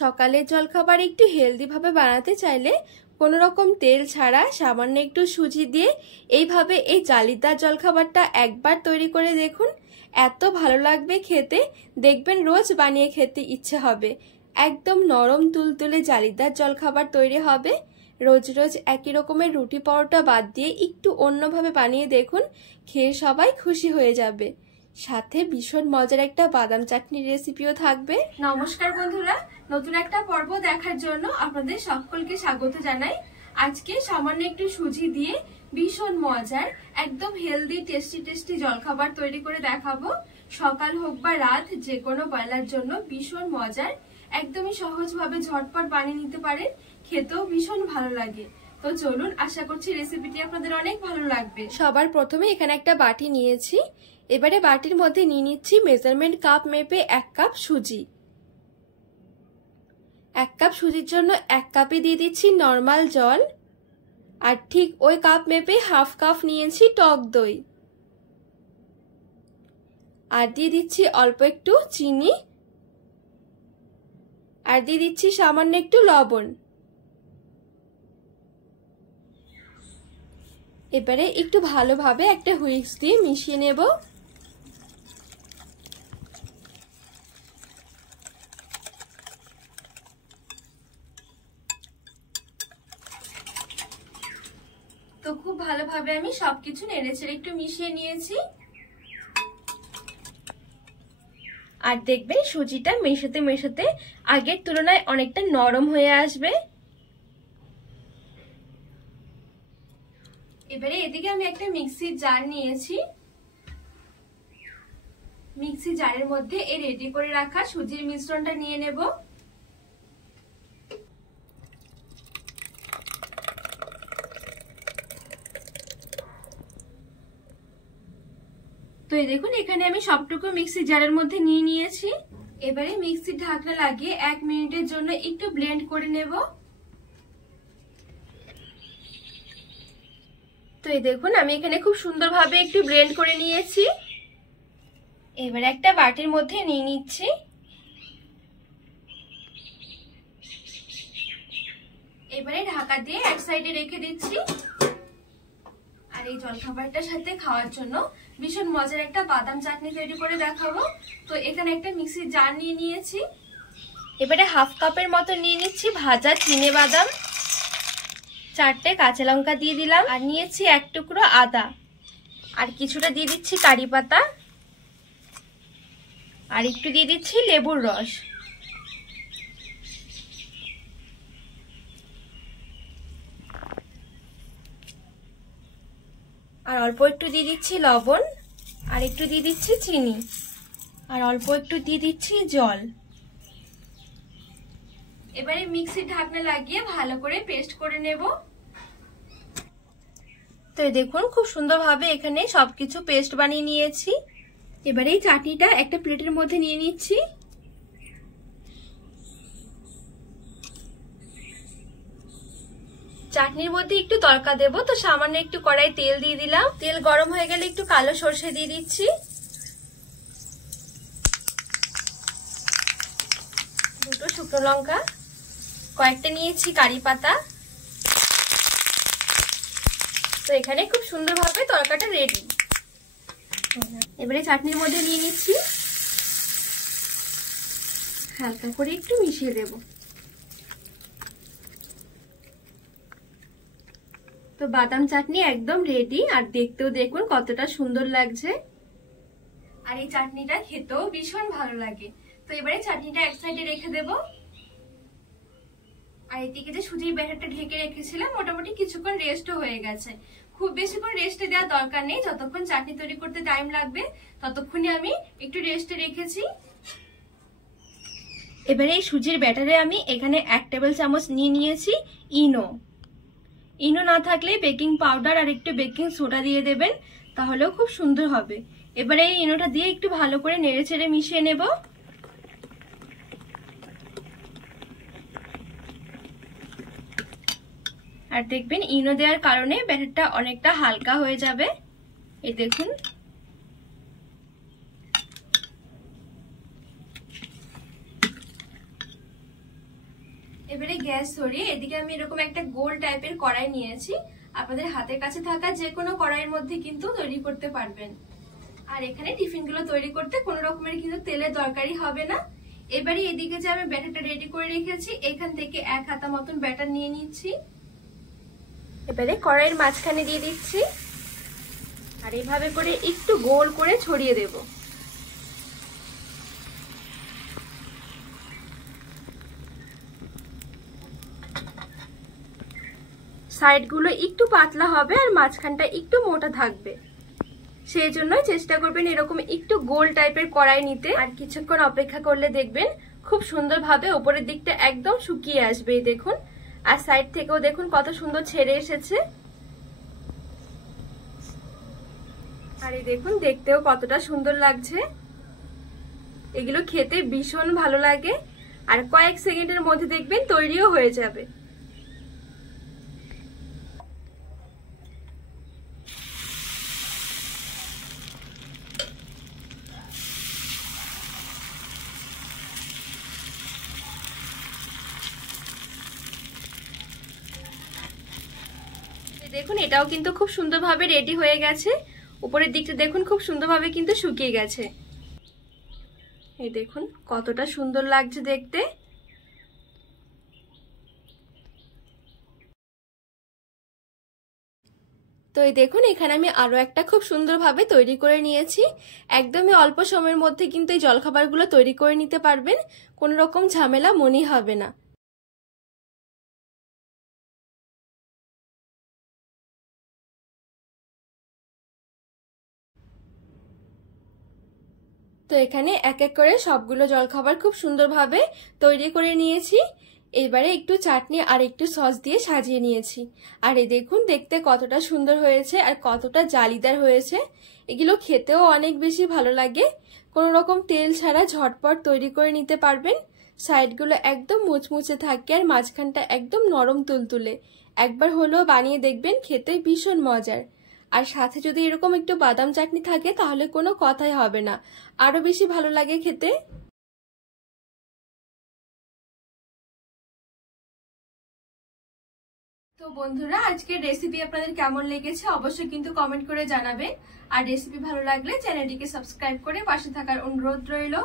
সকালের জলখাবার একটু হেলদি ভাবে বানাতে চাইলে কোনো রকম তেল ছাড়া সামান্য একটু সুজি দিয়ে এইভাবে এই জালিদার জলখাবারটা একবার তৈরি করে দেখুন। এত ভালো লাগবে খেতে, দেখবেন রোজ বানিয়ে খেতে ইচ্ছে হবে। একদম নরম তুলতুলে জালিদার জলখাবার তৈরি হবে। রোজ রোজ একই রকমের রুটি পরোটা বাদ দিয়ে একটু অন্যভাবে বানিয়ে দেখুন, খেয়ে সবাই খুশি হয়ে যাবে। সাথে ভীষণ মজার একটা বাদাম চাটনির রেসিপিও থাকবে। নমস্কার বন্ধুরা, নতুন একটা পর্ব দেখার জন্য আপনাদের সকলকে স্বাগত জানাই। আজকে সামান্য একটু সুজি দিয়ে ভীষণ মজার একদম হেলদি টেস্টি জলখাবার তৈরি করে দেখাবো। সকাল হোক বা রাত, যে কোনো বেলার জন্য ভীষণ মজার, একদমই সহজভাবে ঝটপট বানিয়ে নিতে পারেন, খেতেও ভীষণ ভালো লাগে। তো চলুন, আশা করছি রেসিপিটি আপনাদের অনেক ভালো লাগবে। সবার প্রথমে এখানে একটা বাটি নিয়েছি। এবারে বাটির মধ্যে নিয়ে নিচ্ছি মেজারমেন্ট কাপ মেপে 1 কাপ সুজি। 1 কাপ সুজির জন্য 1 কাপে দিয়ে দিচ্ছি নর্মাল জল, আর ঠিক ওই কাপ মেপে হাফ কাপ নিয়েছি টক দই, আর দিয়ে দিচ্ছি অল্প একটু চিনি, আর দিয়ে দিচ্ছি সামান্য একটু লবণ। এবারে একটু ভালোভাবে একটা হুইস্ক দিয়ে মিশিয়ে নেব। তো খুব ভালোভাবে আমি সবকিছু নেড়েচেড়ে একটু মিশিয়ে নিয়েছি, আর দেখবেন সুজিটা মেশাতে মেশাতে আগের তুলনায় অনেকটা নরম হয়ে আসবে। এবারে এদিকে আমি একটা মিক্সির জার নিয়েছি। মিক্সি জারের মধ্যে এই রেডি করে রাখা সুজির মিশ্রণটা নিয়ে নেব। তো এই দেখুন, এখানে আমি সবটুকু মিক্সি জারের মধ্যে নিয়ে নিয়েছি। এবারে মিক্সির ঢাকনা লাগিয়ে 1 মিনিটের জন্য একটু ব্লেন্ড করে নেব। তো এই দেখুন, আমি এখানে খুব সুন্দরভাবে একটু ব্লেন্ড করে নিয়েছি। এবারে একটা বাটির মধ্যে নিয়ে নিচ্ছি। এবারে ঢাকা দিয়ে এক সাইডে রেখে দিচ্ছি। আর এই জলখাবারটার সাথে খাওয়ার জন্য ভীষণ মজার একটা বাদাম চাটনি তৈরি করে দেখাবো। তো এখানে একটা মিক্সির জার নিয়ে নিয়েছি। এবারে হাফ কাপের মতো নিয়ে নিচ্ছি ভাজা চিনে বাদাম, 4টে কাঁচা লঙ্কা দিয়ে দিলাম, আর নিয়েছি 1 টুকরো আদা, আর কিছুটা দিয়ে দিচ্ছি কারি পাতা, আর একটু দিয়ে দিচ্ছি লেবুর রস। আর অল্প একটু দিয়ে দিচ্ছি লবণ, আর একটু দিয়ে দিচ্ছি চিনি, আর অল্প একটু দিয়ে দিচ্ছি জল। এবারে মিক্সির ঢাকনা লাগিয়ে ভালো করে পেস্ট করে নেব। তো দেখুন, খুব সুন্দরভাবে এখানে সবকিছু পেস্ট বানিয়ে নিয়েছি। এবারে এই চাটনিটা একটা প্লেটের মধ্যে নিয়ে নিচ্ছি। চাটনির মধ্যে একটু তড়কা দেব, তো সামান্য একটু কড়াই তেল দিয়ে দিলাম। তেল গরম হয়ে গেলে একটু কালো সর্ষে দিয়ে দিচ্ছি, দুটো শুকনো লঙ্কা, কয়েকটা নিয়েছি কারি পাতা। তো এখানে খুব সুন্দরভাবে তড়কাটা রেডি। এবারে চাটনির মধ্যে নিয়ে নিচ্ছি, হালকা করে একটু মিশিয়ে দেব। তো বাদাম চাটনি একদম রেডি, আর দেখতেও দেখুন কতটা সুন্দর লাগছে, আর এই চাটনিটা খেতেও ভীষণ ভালো লাগে। তো এবারে চাটনিটা এক সাইডে রেখে দেব। আর এদিকে যে সুজির ব্যাটারটা ঢেকে রেখেছিলাম, মোটামুটি কিছুক্ষণ রেস্টও হয়ে গেছে। খুব বেশিক্ষণ রেস্টে দেওয়ার দরকার নেই, যতক্ষণ চাটনি তৈরি করতে টাইম লাগবে ততক্ষণই আমি একটু রেস্টে রেখেছি। এবারে এই সুজির ব্যাটারে আমি এখানে 1 টেবিল চামচ নিয়ে নিয়েছি ইনো। ইনো না থাকলে বেকিং পাউডার আর একটু বেকিং সোডা দিয়ে দেবেন, তাহলেও খুব সুন্দর হবে। এবারে এই ইনোটা দিয়ে একটু ভালো করে নেড়েচেড়ে মিশিয়ে নেব। আর দেখবেন ইনো দেওয়ার কারণে ব্যাটারটা অনেকটা হালকা হয়ে যাবে। এই দেখুন, এবারে গ্যাস সরিয়ে এদিকে আমি এরকম একটা গোল টাইপের কড়াই নিয়েছি। আপনাদের হাতের কাছে থাকা যে কোনো কড়াইয়ের মধ্যে কিন্তু তৈরি করতে পারবেন। আর এখানে টিফিনগুলো তৈরি করতে কোনো রকমের কিন্তু তেলের দরকারই হবে না। এবারে এদিকে যে আমি ব্যাটারটা রেডি করে রেখেছি, এখান থেকে 1 হাতা মতন ব্যাটার নিয়ে নিচ্ছি। এবারে কড়াইয়ের মাঝখানে দিয়ে দিচ্ছি আর এইভাবে করে একটু গোল করে ছড়িয়ে দেব। সাইডগুলো একটু পাতলা হবে আর মাঝখানটা একটু মোটা থাকবে, সেই জন্যই চেষ্টা করবেন এরকম একটু গোল টাইপের কড়াই নিতে। আর কিছুক্ষণ অপেক্ষা করলে দেখবেন খুব সুন্দরভাবে উপরের দিকটা একদম শুকিয়ে আসবে। দেখুন, আর সাইড থেকেও দেখুন কত সুন্দর ছেড়ে এসেছে। আর এই দেখুন দেখতেও কতটা সুন্দর লাগছে। এগুলো খেতে ভীষণ ভালো লাগে আর কয়েক সেকেন্ডের মধ্যে দেখবেন তৈরিও হয়ে যাবে। দেখুন এটাও কিন্তু খুব সুন্দরভাবে রেডি হয়ে গেছে। উপরের দিকটা দেখুন খুব সুন্দরভাবে কিন্তু শুকিয়ে গেছে। এই দেখুন কতটা সুন্দর লাগছে দেখতে। তো এই দেখুন এখানে আমি আরো একটা খুব সুন্দরভাবে তৈরি করে নিয়েছি। একদমই অল্প সময়ের মধ্যে কিন্তু এই জলখাবারগুলো তৈরি করে নিতে পারবেন, কোনো রকম ঝামেলা মনে হবে না। তো এখানে এক এক করে সবগুলো জলখাবার খুব সুন্দরভাবে তৈরি করে নিয়েছি। এবারে একটু চাটনি আর একটু সস দিয়ে সাজিয়ে নিয়েছি। আর এই দেখুন দেখতে কতটা সুন্দর হয়েছে আর কতটা জালিদার হয়েছে। এগুলো খেতেও অনেক বেশি ভালো লাগে। কোনো রকম তেল ছাড়া ঝটপট তৈরি করে নিতে পারবেন। সাইডগুলো একদম মুচমুচে থাকে আর মাঝখানটা একদম নরম তুলতুলে। একবার হলেও বানিয়ে দেখবেন, খেতে ভীষণ মজার। আর সাথে যদি এরকম একটু বাদাম চাটনি থাকে তাহলে কোনো কথাই হবে না, আরো বেশি ভালো লাগে খেতে। তো বন্ধুরা, আজকের রেসিপি আপনাদের কেমন লেগেছে অবশ্যই কিন্তু কমেন্ট করে জানাবেন। আর রেসিপি ভালো লাগলে চ্যানেলটিকে সাবস্ক্রাইব করে পাশে থাকার অনুরোধ রইল।